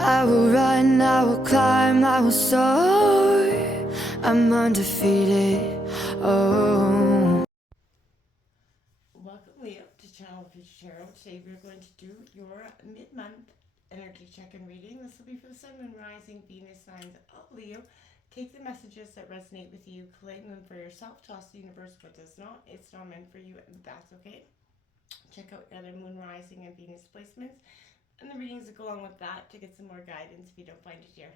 I will run, I will climb, I will soar. I'm undefeated. Oh. Welcome, Leo, to Channel Future Tarot. Today we're going to do your mid-month energy check-in reading. This will be for the Sun, Moon, Rising, Venus signs of Leo. Take the messages that resonate with you, claim them for yourself, toss the universe what does not. It's not meant for you, and that's okay. Check out your other Moon, Rising, and Venus placements and the readings that go along with that to get some more guidance if you don't find it here.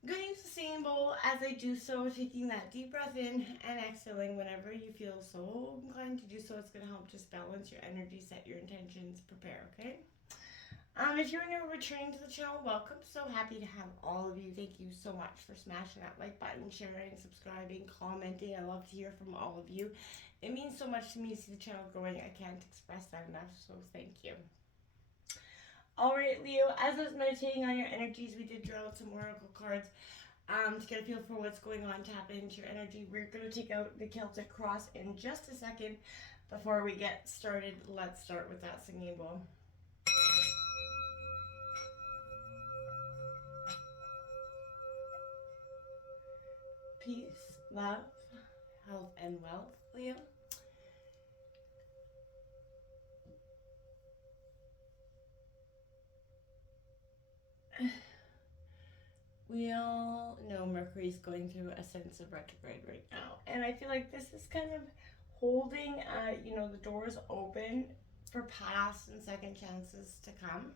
I'm going to use the singing bowl as I do so, taking that deep breath in and exhaling whenever you feel so inclined to do so. It's going to help just balance your energy, set your intentions, prepare, okay? If you're new or returning to the channel, welcome. So happy to have all of you. Thank you so much for smashing that like button, sharing, subscribing, commenting. I love to hear from all of you. It means so much to me to see the channel growing. I can't express that enough, so thank you. Alright, Leo, as I was meditating on your energies, we did draw out some oracle cards to get a feel for what's going on, tap into your energy. We're going to take out the Celtic cross in just a second. Before we get started, let's start with that singing bowl. Peace, love, health, and wealth, Leo. We all know Mercury's going through a sense of retrograde right now, and I feel like this is kind of holding, the doors open for past and second chances to come.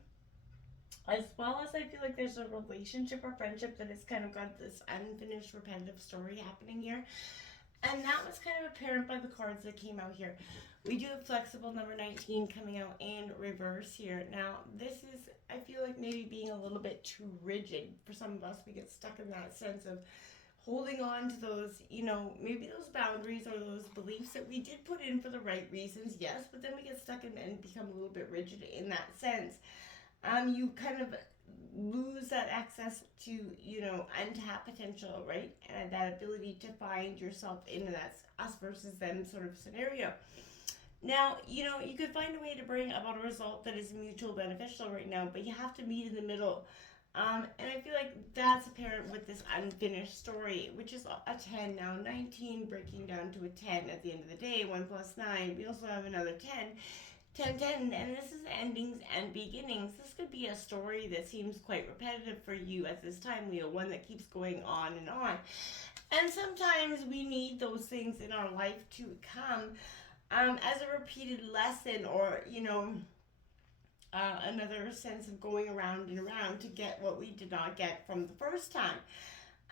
As well as I feel like there's a relationship or friendship that has kind of got this unfinished repetitive story happening here. And that was kind of apparent by the cards that came out here. We do have flexible number 19 coming out in reverse here. Now, this is, I feel like maybe being a little bit too rigid. For some of us, we get stuck in that sense of holding on to those, maybe those boundaries or those beliefs that we did put in for the right reasons, yes, but then we get stuck in and become a little bit rigid in that sense. You kind of lose that access to, untap potential, right? And that ability to find yourself in that us versus them sort of scenario. Now, you could find a way to bring about a result that is mutual beneficial right now, but you have to meet in the middle. And I feel like that's apparent with this unfinished story, which is a 10 now, 19 breaking down to a 10 at the end of the day, 1 plus 9. We also have another 10. 10, 10, and this is endings and beginnings. This could be a story that seems quite repetitive for you at this time, Leo, one that keeps going on and on. And sometimes we need those things in our life to come as a repeated lesson or, another sense of going around and around to get what we did not get from the first time.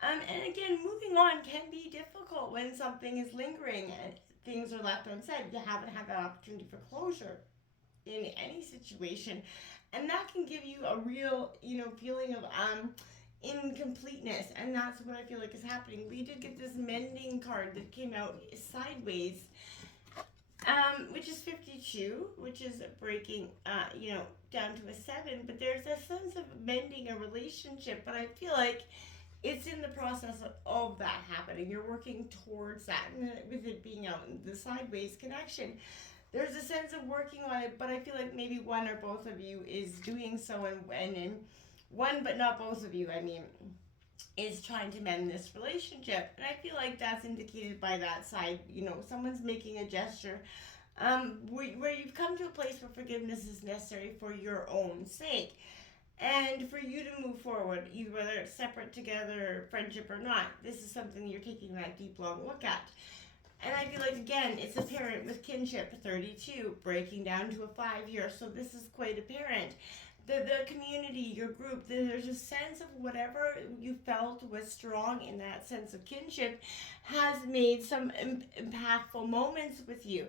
And again, moving on can be difficult when something is lingering and things are left unsaid. You haven't had that opportunity for closure in any situation, and that can give you a real feeling of incompleteness, and that's what I feel like is happening. We did get this mending card that came out sideways, which is 52, which is breaking down to a 7, but there's a sense of mending a relationship, but I feel like it's in the process of that happening. You're working towards that, and with it being out in the sideways connection, there's a sense of working on it, but I feel like maybe one or both of you is doing so, and one but not both of you, is trying to mend this relationship. And I feel like that's indicated by that side. Someone's making a gesture where you've come to a place where forgiveness is necessary for your own sake. And for you to move forward, either whether it's separate, together, friendship or not, this is something you're taking that deep, long look at. And I feel like, again, it's apparent with kinship, 32, breaking down to a 5 here. So this is quite apparent. The community, your group, there's a sense of whatever you felt was strong in that sense of kinship has made some impactful moments with you.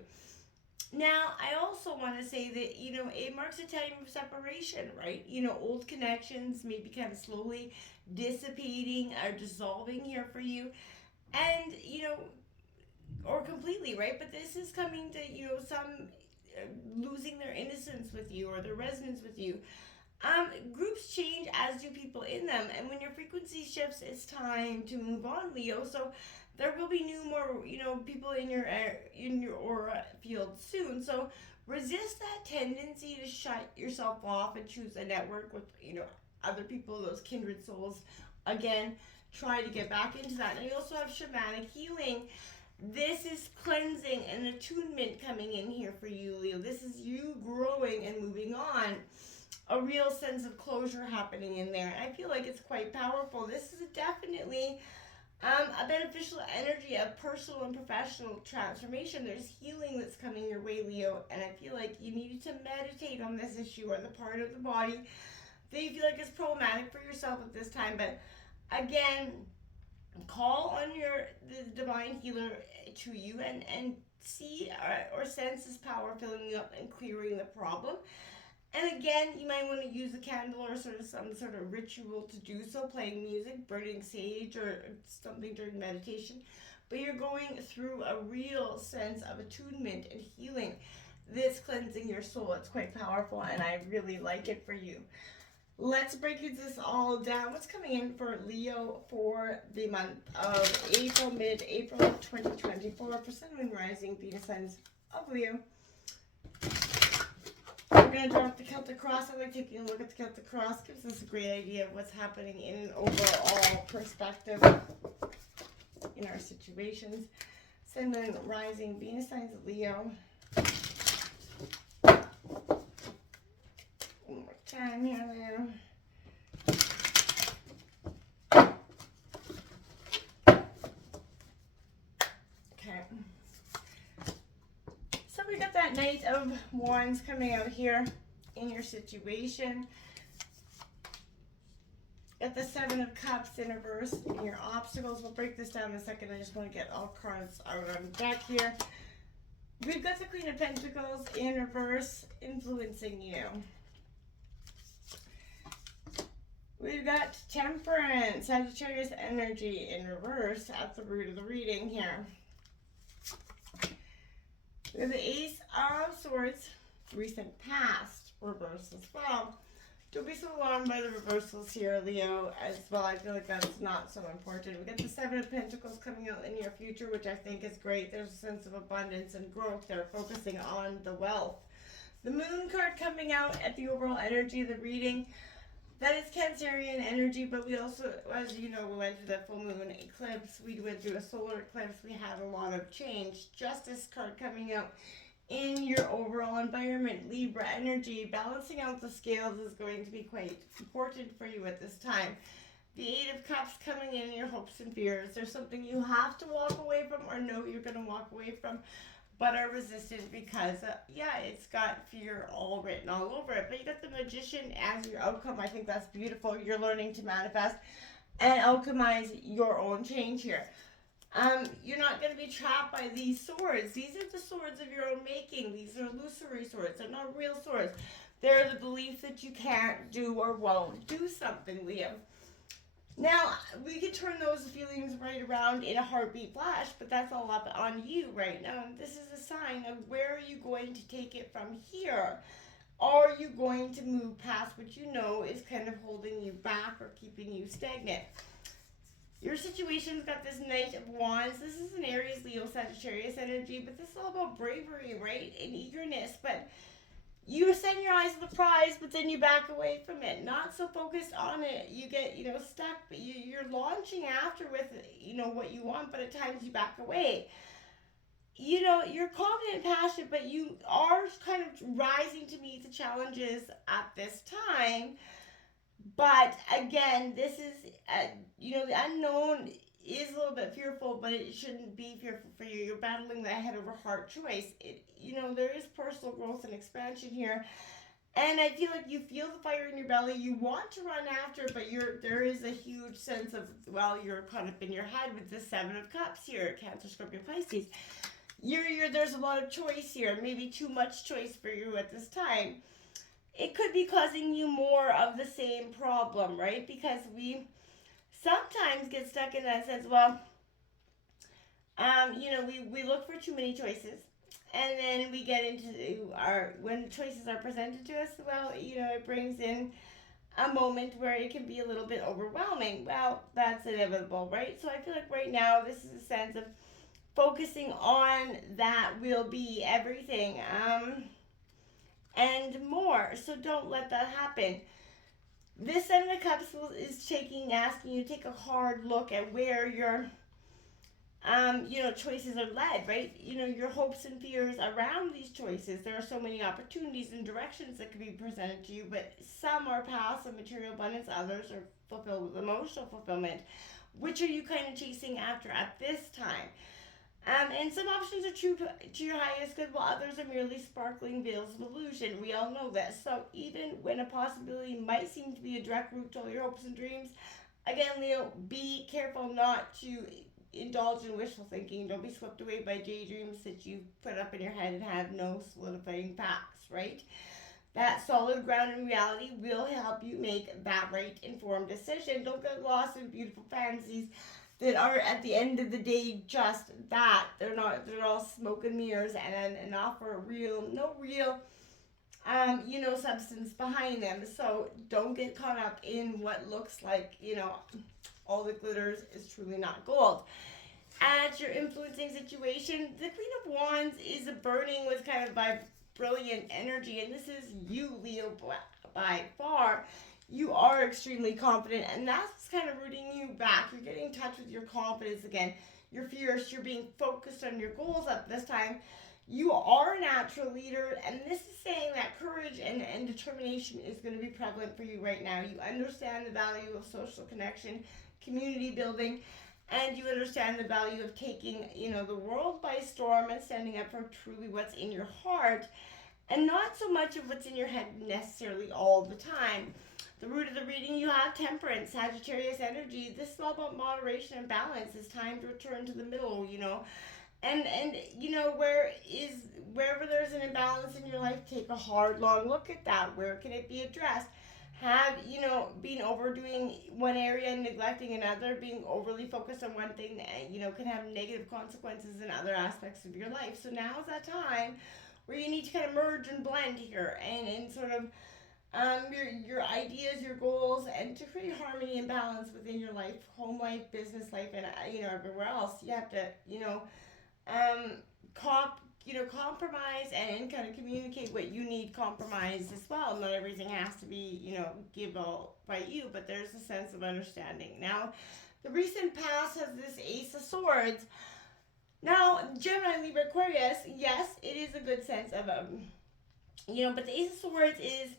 Now, I also want to say that, it marks a time of separation, right? Old connections maybe kind of slowly dissipating or dissolving here for you. And, or completely, right? But this is coming to, some losing their innocence with you or their resonance with you. Groups change, as do people in them, and when your frequency shifts, it's time to move on, Leo. So there will be more, people in your aura field soon. So resist that tendency to shut yourself off and choose a network with, other people, those kindred souls, again, try to get back into that. And you also have shamanic healing. This is cleansing and attunement coming in here for you, Leo. This is you growing and moving on. A real sense of closure happening in there. And I feel like it's quite powerful. This is definitely a beneficial energy of personal and professional transformation. There's healing that's coming your way, Leo. And I feel like you need to meditate on this issue or the part of the body that you feel like is problematic for yourself at this time. But again, call on the divine healer to you and see or sense this power filling you up and clearing the problem. And again, you might want to use a candle or some sort of ritual to do so, playing music, burning sage, or something during meditation. But you're going through a real sense of attunement and healing. This cleansing your soul. It's quite powerful, and I really like it for you. Let's break this all down. What's coming in for Leo for the month of April, mid-April 2024 for Sun, Moon, Rising, Venus signs of Leo. We're going to draw the Celtic Cross. I like taking a look at the Celtic Cross. Gives us a great idea of what's happening in an overall perspective in our situations. Sun, Moon, Rising, Venus signs of Leo. One more time here, Leo. Okay. So we got that Knight of Wands coming out here in your situation. Got the Seven of Cups in reverse in your obstacles. We'll break this down in a second. I just want to get all cards out on deck here. We've got the Queen of Pentacles in reverse influencing you. We've got Temperance, Sagittarius energy in reverse at the root of the reading here. We have the Ace of Swords, recent past, reverse as well. Don't be so alarmed by the reversals here, Leo, as well. I feel like that's not so important. We got the Seven of Pentacles coming out in your future, which I think is great. There's a sense of abundance and growth there, focusing on the wealth. The Moon card coming out at the overall energy of the reading. That is Cancerian energy, but we also, as you know, we went through the full moon eclipse. We went through a solar eclipse. We had a lot of change. Justice card coming out in your overall environment. Libra energy, balancing out the scales is going to be quite important for you at this time. The Eight of Cups coming in your hopes and fears. There's something you have to walk away from or know you're going to walk away from, but are resistant because, yeah, it's got fear all written all over it. But you got the Magician as your outcome. I think that's beautiful. You're learning to manifest and alchemize your own change here. You're not going to be trapped by these swords. These are the swords of your own making. These are illusory swords. They're not real swords. They're the belief that you can't do or won't do something, Leo. Now, we can turn those feelings right around in a heartbeat flash, but that's all up on you right now. This is a sign of where are you going to take it from here? Are you going to move past what you know is kind of holding you back or keeping you stagnant? Your situation's got this Knight of Wands. This is an Aries, Leo, Sagittarius energy, but this is all about bravery, right? And eagerness, but you send your eyes to the prize, but then you back away from it. Not so focused on it. You get, stuck. But you're launching after with, what you want, but at times you back away. You're confident and passionate, but you are kind of rising to meet the challenges at this time. But again, this is, the unknown is a little bit fearful, but it shouldn't be fearful for you. You're battling the head over heart choice. There is personal growth and expansion here. And I feel like you feel the fire in your belly. You want to run after, but there is a huge sense of, you're caught up in your head with the Seven of Cups here, Cancer, Scorpio, Pisces. There's a lot of choice here, maybe too much choice for you at this time. It could be causing you more of the same problem, right? Because we sometimes get stuck in that sense, we look for too many choices. And then we get into when choices are presented to us, it brings in a moment where it can be a little bit overwhelming. Well, that's inevitable, right? So I feel like right now this is a sense of focusing on that will be everything and more. So don't let that happen. This Seven of Cups is asking you to take a hard look at where your choices are led, right? Your hopes and fears around these choices. There are so many opportunities and directions that could be presented to you, but some are paths of material abundance, others are fulfilled with emotional fulfillment. Which are you kind of chasing after at this time? And some options are true to your highest good, while others are merely sparkling veils of illusion. We all know this. So even when a possibility might seem to be a direct route to all your hopes and dreams, again, Leo, be careful not to indulge in wishful thinking. Don't be swept away by daydreams that you put up in your head and have no solidifying facts, right? That solid ground in reality will help you make that right informed decision. Don't get lost in beautiful fantasies that are at the end of the day just that. They're all smoke and mirrors and offer no real substance behind them. So don't get caught up in what looks like, all the glitters is truly not gold. At your influencing situation, the Queen of Wands is burning with kind of brilliant energy, and this is you, Leo, by far. You are extremely confident, and that's kind of rooting you back. You're getting in touch with your confidence again. You're fierce, you're being focused on your goals at this time. You are a natural leader, and this is saying that courage and determination is going to be prevalent for you right now. You understand the value of social connection, community building, and you understand the value of taking, the world by storm and standing up for truly what's in your heart, and not so much of what's in your head necessarily all the time. The root of the reading, you have temperance, Sagittarius energy. This is all about moderation and balance. It's time to return to the middle, and wherever there's an imbalance in your life, take a hard, long look at that. Where can it be addressed? Have being overdoing one area and neglecting another, being overly focused on one thing, can have negative consequences in other aspects of your life. So now is that time where you need to kind of merge and blend here, and sort of your ideas, your goals, and to create harmony and balance within your life, home life, business life, and everywhere else. You have to um, compromise and kind of communicate what you need compromise as well. Not everything has to be, given by you, but there's a sense of understanding. Now, the recent past has this Ace of Swords. Now, Gemini, Libra, Aquarius, yes, it is a good sense of, but the Ace of Swords is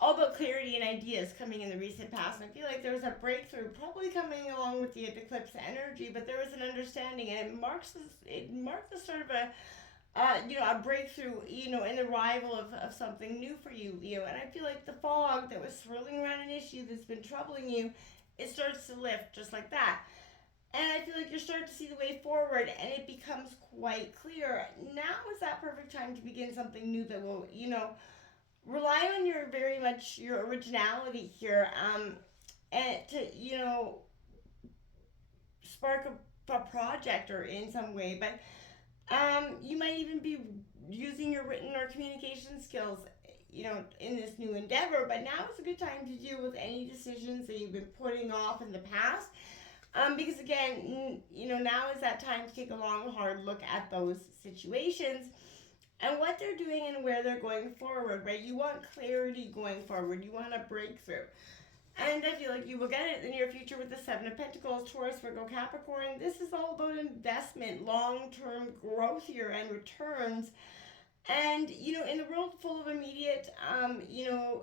all about clarity and ideas coming in the recent past. And I feel like there was a breakthrough probably coming along with the eclipse energy, but there was an understanding, and it marked the start of a breakthrough, an arrival of something new for you, Leo. And I feel like the fog that was swirling around an issue that's been troubling you, it starts to lift just like that. And I feel like you're starting to see the way forward, and it becomes quite clear. Now is that perfect time to begin something new that will, rely on your originality here, and to spark a project or in some way. But you might even be using your written or communication skills, in this new endeavor. But now is a good time to deal with any decisions that you've been putting off in the past. Because again, now is that time to take a long, hard look at those situations and what they're doing and where they're going forward, right? You want clarity going forward. You want a breakthrough. And I feel like you will get it in the near future with the Seven of Pentacles, Taurus, Virgo, Capricorn. This is all about investment, long-term growth here and returns. And, in the world full of immediate,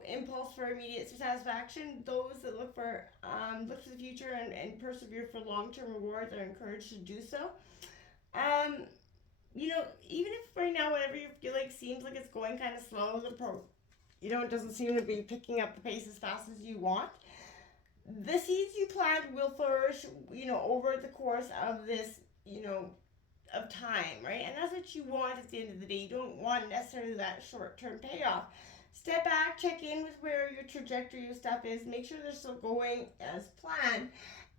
impulse for immediate satisfaction, those that look to the future and persevere for long-term rewards are encouraged to do so. Even if right now whatever you feel like seems like it's going kind of slow, it doesn't seem to be picking up the pace as fast as you want. The seeds you plant will flourish, over the course of this, of time, right? And that's what you want at the end of the day. You don't want necessarily that short-term payoff. Step back, check in with where your trajectory of stuff is, make sure they're still going as planned,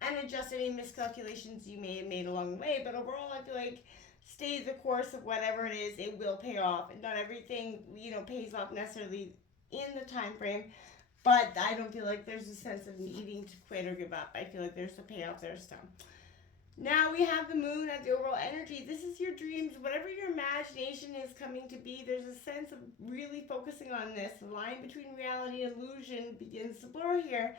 and adjust any miscalculations you may have made along the way. But overall, I feel like stay the course of whatever it is, it will pay off. And not everything, pays off necessarily in the time frame, but I don't feel like there's a sense of needing to quit or give up. I feel like there's a payoff there still. Now we have the moon as the overall energy. This is your dreams, whatever your imagination is coming to be. There's a sense of really focusing on this. The line between reality and illusion begins to blur here.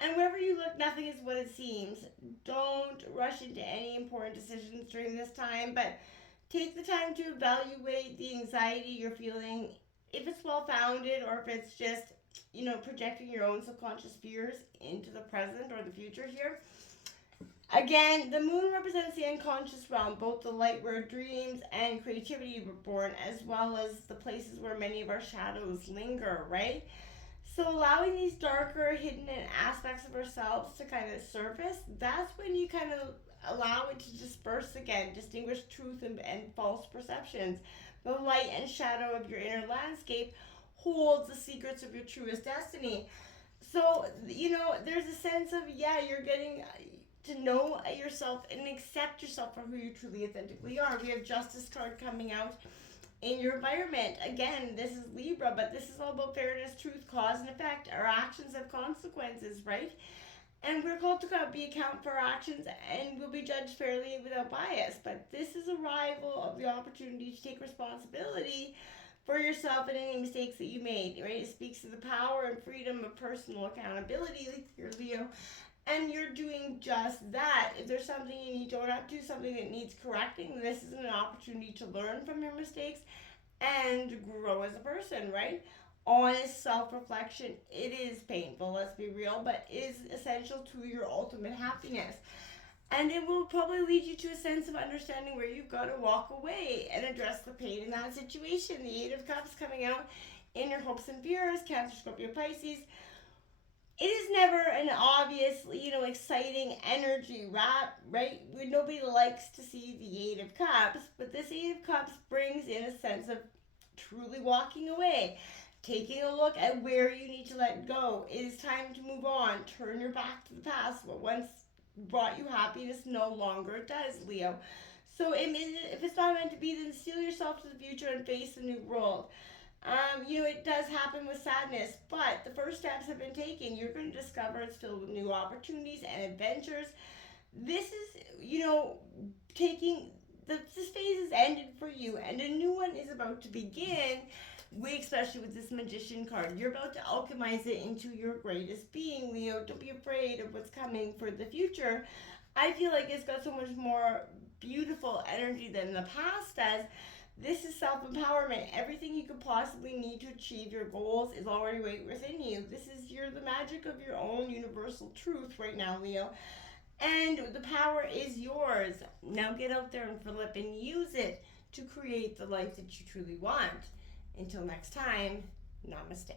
And wherever you look, nothing is what it seems. Don't rush into any important decisions during this time, but take the time to evaluate the anxiety you're feeling, if it's well founded or if it's just, projecting your own subconscious fears into the present or the future here. Again, the moon represents the unconscious realm, both the light where dreams and creativity were born, as well as the places where many of our shadows linger, right? So allowing these darker, hidden aspects of ourselves to kind of surface, that's when you kind of allow it to disperse again, distinguish truth and false perceptions. The light and shadow of your inner landscape holds the secrets of your truest destiny. So, there's a sense of, you're getting to know yourself and accept yourself for who you truly authentically are. We have Justice card coming out in your environment. Again, this is Libra, but this is all about fairness, truth, cause, and effect. Our actions have consequences, right? And we're called to be account for our actions, and we'll be judged fairly without bias. But this is arrival of the opportunity to take responsibility for yourself and any mistakes that you made, right? It speaks to the power and freedom of personal accountability, here, Leo. And you're doing just that. If there's something you don't have to do, something that needs correcting, this is an opportunity to learn from your mistakes and grow as a person, right? Honest self-reflection, it is painful, let's be real, but is essential to your ultimate happiness. And it will probably lead you to a sense of understanding where you've got to walk away and address the pain in that situation. The Eight of Cups coming out in your hopes and fears, Cancer, Scorpio, Pisces. It is never an obvious, exciting energy, right? Nobody likes to see the Eight of Cups, but this Eight of Cups brings in a sense of truly walking away, taking a look at where you need to let go. It is time to move on. Turn your back to the past. What once brought you happiness no longer does, Leo. So if it's not meant to be, then steel yourself to the future and face the new world. It does happen with sadness, but the first steps have been taken. You're going to discover it's filled with new opportunities and adventures. This is, this phase is ended for you, and a new one is about to begin. Especially with this Magician card, you're about to alchemize it into your greatest being, Leo. Don't be afraid of what's coming for the future. I feel like it's got so much more beautiful energy than the past does. This is self-empowerment. Everything you could possibly need to achieve your goals is already right within you. This is the magic of your own universal truth right now, Leo. And the power is yours. Now get out there and flip and use it to create the life that you truly want. Until next time, namaste.